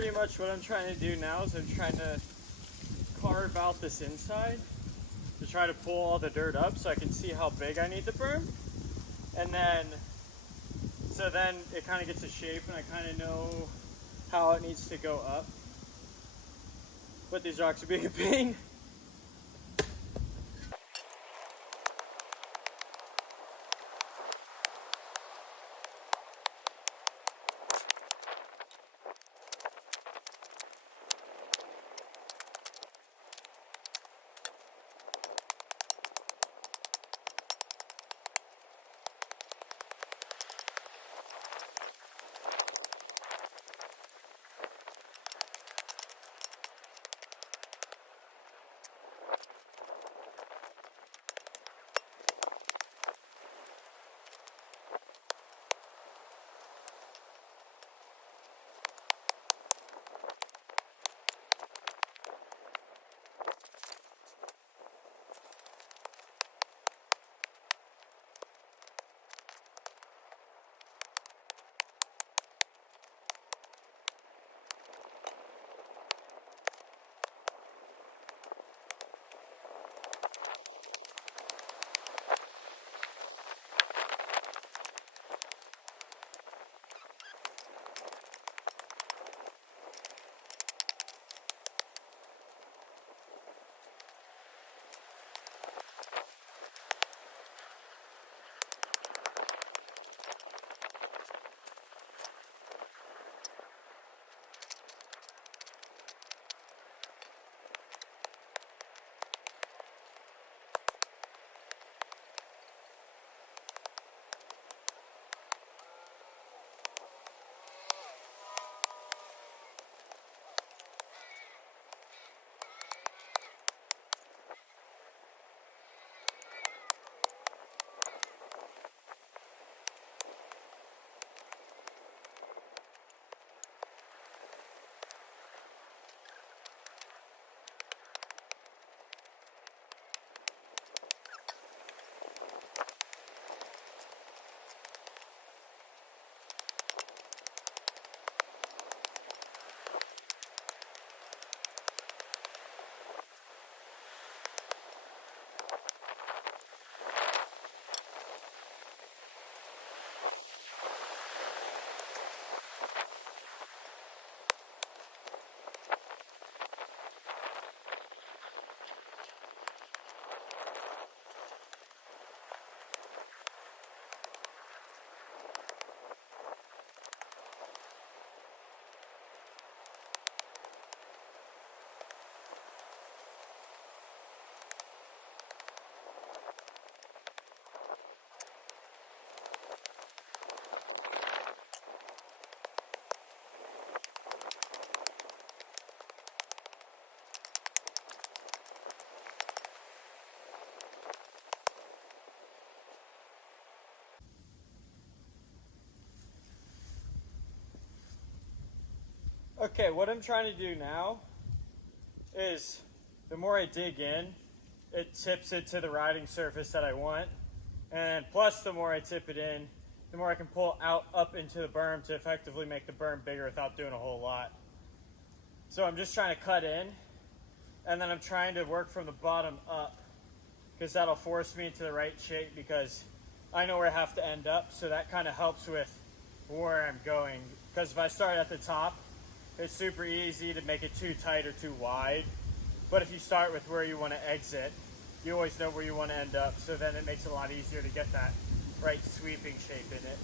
pretty much what I'm trying to do now is I'm trying to carve out this inside to try to pull all the dirt up so I can see how big I need the berm. And then, so then it kind of gets a shape and I kind of know how it needs to go up. But these rocks are being a pain. Okay, what I'm trying to do now is the more I dig in, it tips it to the riding surface that I want. And plus the more I tip it in, the more I can pull out up into the berm to effectively make the berm bigger without doing a whole lot. So I'm just trying to cut in, and then I'm trying to work from the bottom up because that'll force me into the right shape because I know where I have to end up, so that kind of helps with where I'm going. Because if I start at the top, it's super easy to make it too tight or too wide. But if you start with where you want to exit, you always know where you want to end up, so then it makes it a lot easier to get that right sweeping shape in it.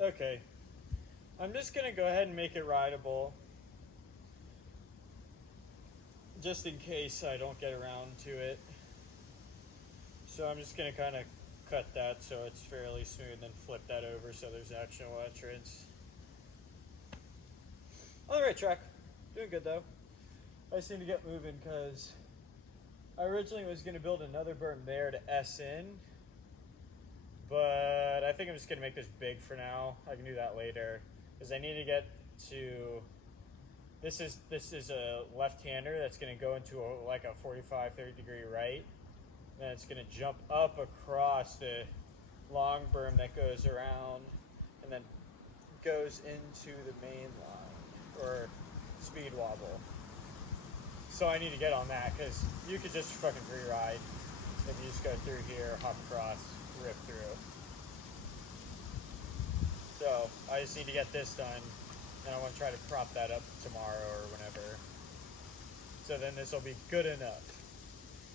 Okay. I'm just gonna go ahead and make it rideable, just in case I don't get around to it. So I'm just gonna kind of cut that so it's fairly smooth and then flip that over so there's actual entrance. On the right track. Doing good though. I just need to get moving because I originally was going to build another berm there to S in, but I think I'm just going to make this big for now. I can do that later because I need to get to, this is a left-hander that's going to go into like a 45-30 degree right. Then it's going to jump up across the long berm that goes around and then goes into the main line or speed wobble. So I need to get on that because you could just fucking free ride if you just go through here, hop across, rip through. So I just need to get this done, and I want to try to prop that up tomorrow or whenever. So then this will be good enough.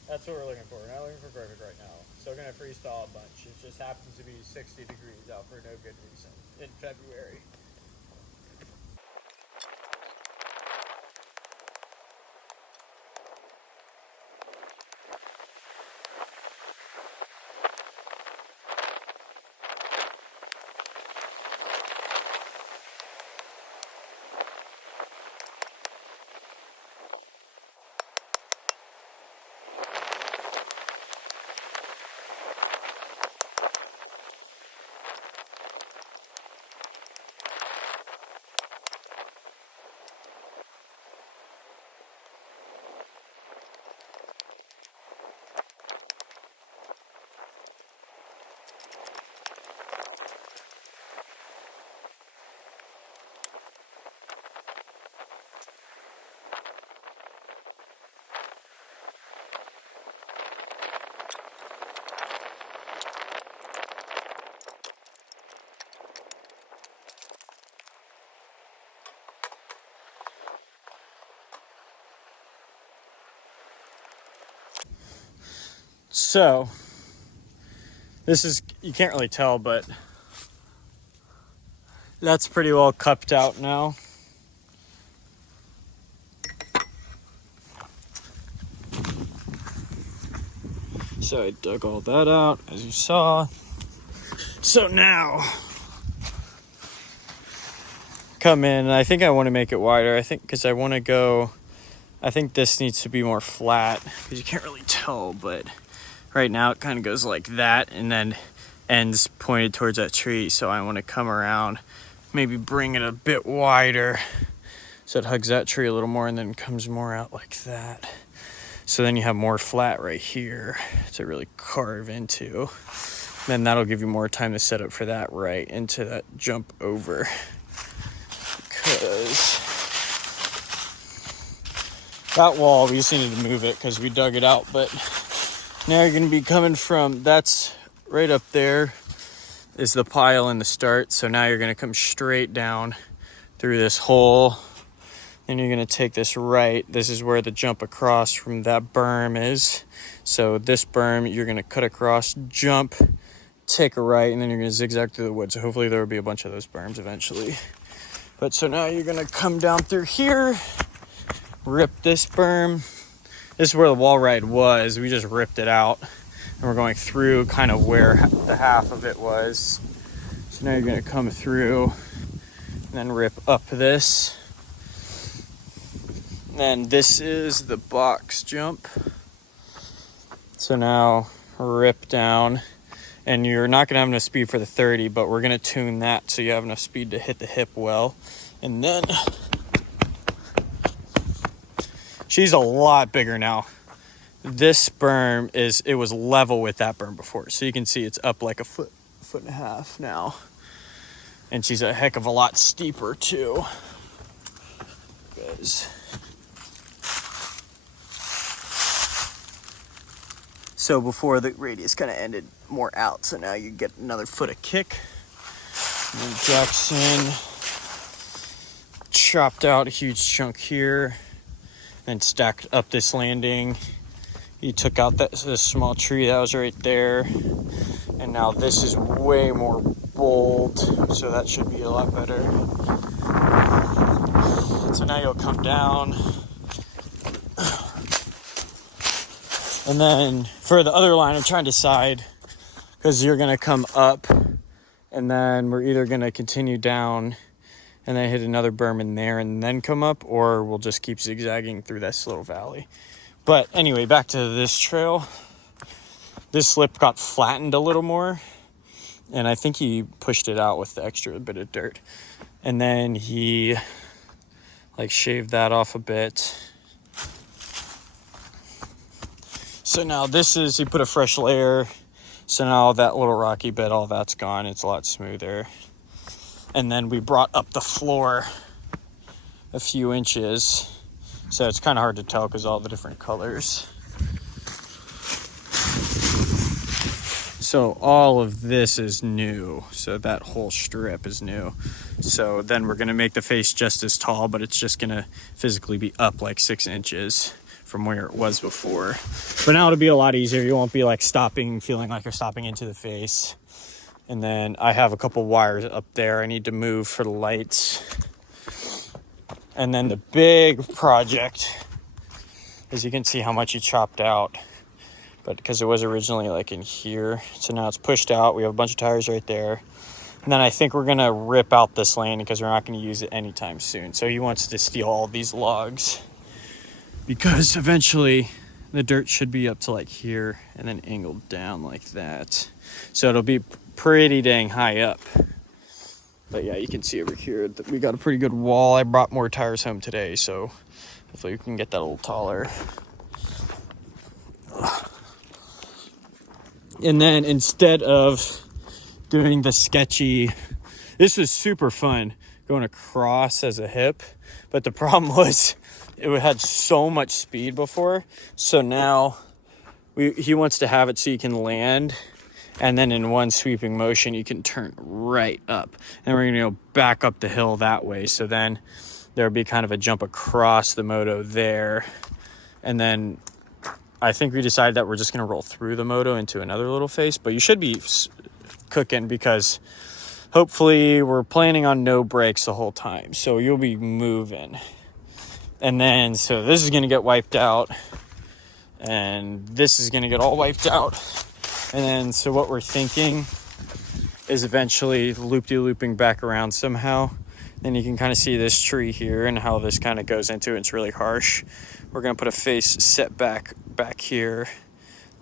That's what we're looking for. We're not looking for perfect right now. Still gonna freestyle a bunch. It just happens to be 60 degrees out for no good reason in February. So, this is, you can't really tell, but that's pretty well cupped out now. So I dug all that out, as you saw. So now, come in, and I think I want to make it wider. I think, because I want to go, I think this needs to be more flat, because you can't really tell, but right now it kind of goes like that, and then ends pointed towards that tree. So I want to come around, maybe bring it a bit wider, so it hugs that tree a little more, and then comes more out like that. So then you have more flat right here to really carve into. Then that'll give you more time to set up for that right into that jump over. Because that wall, we just needed to move it because we dug it out. But now you're going to be coming from, that's right up there is the pile in the start. So now you're going to come straight down through this hole. Then you're going to take this right. This is where the jump across from that berm is. So this berm, you're going to cut across, jump, take a right, and then you're going to zigzag through the woods. So hopefully there will be a bunch of those berms eventually. But so now you're going to come down through here, rip this berm. This is where the wall ride was. We just ripped it out. And we're going through kind of where the half of it was. So now you're going to come through and then rip up this. Then this is the box jump. So now rip down, and you're not gonna have enough speed for the 30, but we're gonna tune that so you have enough speed to hit the hip well. And then she's a lot bigger now. This berm it was level with that berm before. So you can see it's up like a foot and a half now. And she's a heck of a lot steeper too. Because so before the radius kind of ended more out, so now you get another foot of kick. And then Jackson chopped out a huge chunk here, and stacked up this landing. You took out this small tree that was right there, And now this is way more bold, so that should be a lot better. So now you'll come down. And then for the other line, I'm trying to decide, because you're gonna come up and then we're either gonna continue down and then hit another berm in there and then come up, or we'll just keep zigzagging through this little valley. But anyway, back to this trail. This slip got flattened a little more, and I think he pushed it out with the extra bit of dirt. And then he like shaved that off a bit. So now this is, he put a fresh layer. So now that little rocky bed, all that's gone. It's a lot smoother. And then we brought up the floor a few inches. So it's kind of hard to tell because all the different colors. So all of this is new. So that whole strip is new. So then we're gonna make the face just as tall, but it's just gonna physically be up like 6 inches from where it was before. But now it'll be a lot easier. You won't be like stopping, feeling like you're stopping into the face. And then I have a couple wires up there I need to move for the lights. And then the big project, as you can see how much he chopped out, but because it was originally like in here, so now it's pushed out. We have a bunch of tires right there. And then I think we're gonna rip out this landing because we're not gonna use it anytime soon. So he wants to steal all these logs because eventually the dirt should be up to like here and then angled down like that. So it'll be pretty dang high up. But yeah, you can see over here that we got a pretty good wall. I brought more tires home today, so hopefully we can get that a little taller. And then instead of doing the sketchy, this was super fun going across as a hip, but the problem was it had so much speed before. So now he wants to have it so you can land, and then in one sweeping motion you can turn right up, and we're gonna go back up the hill that way. So then there'll be kind of a jump across the moto there, and then I think we decided that we're just gonna roll through the moto into another little face. But you should be cooking because hopefully we're planning on no brakes the whole time, so you'll be moving. And then so this is gonna get wiped out, and this is gonna get all wiped out. And then so what we're thinking is eventually loop-de-looping back around somehow. Then you can kind of see this tree here and how this kind of goes into it. It's really harsh. We're gonna put a face set back here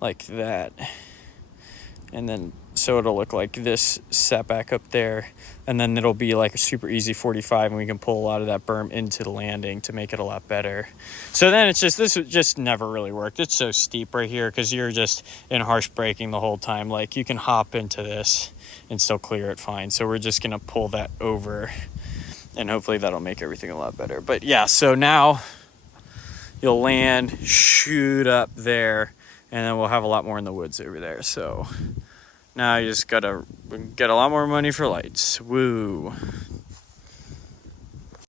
like that, and then so it'll look like this set back up there, and then it'll be like a super easy 45, and we can pull a lot of that berm into the landing to make it a lot better. So then it's just, this just never really worked. It's so steep right here because you're just in harsh braking the whole time. Like you can hop into this and still clear it fine. So we're just gonna pull that over, and hopefully that'll make everything a lot better. But yeah, so now you'll land, shoot up there, and then we'll have a lot more in the woods over there. So now you just gotta get a lot more money for lights. Woo.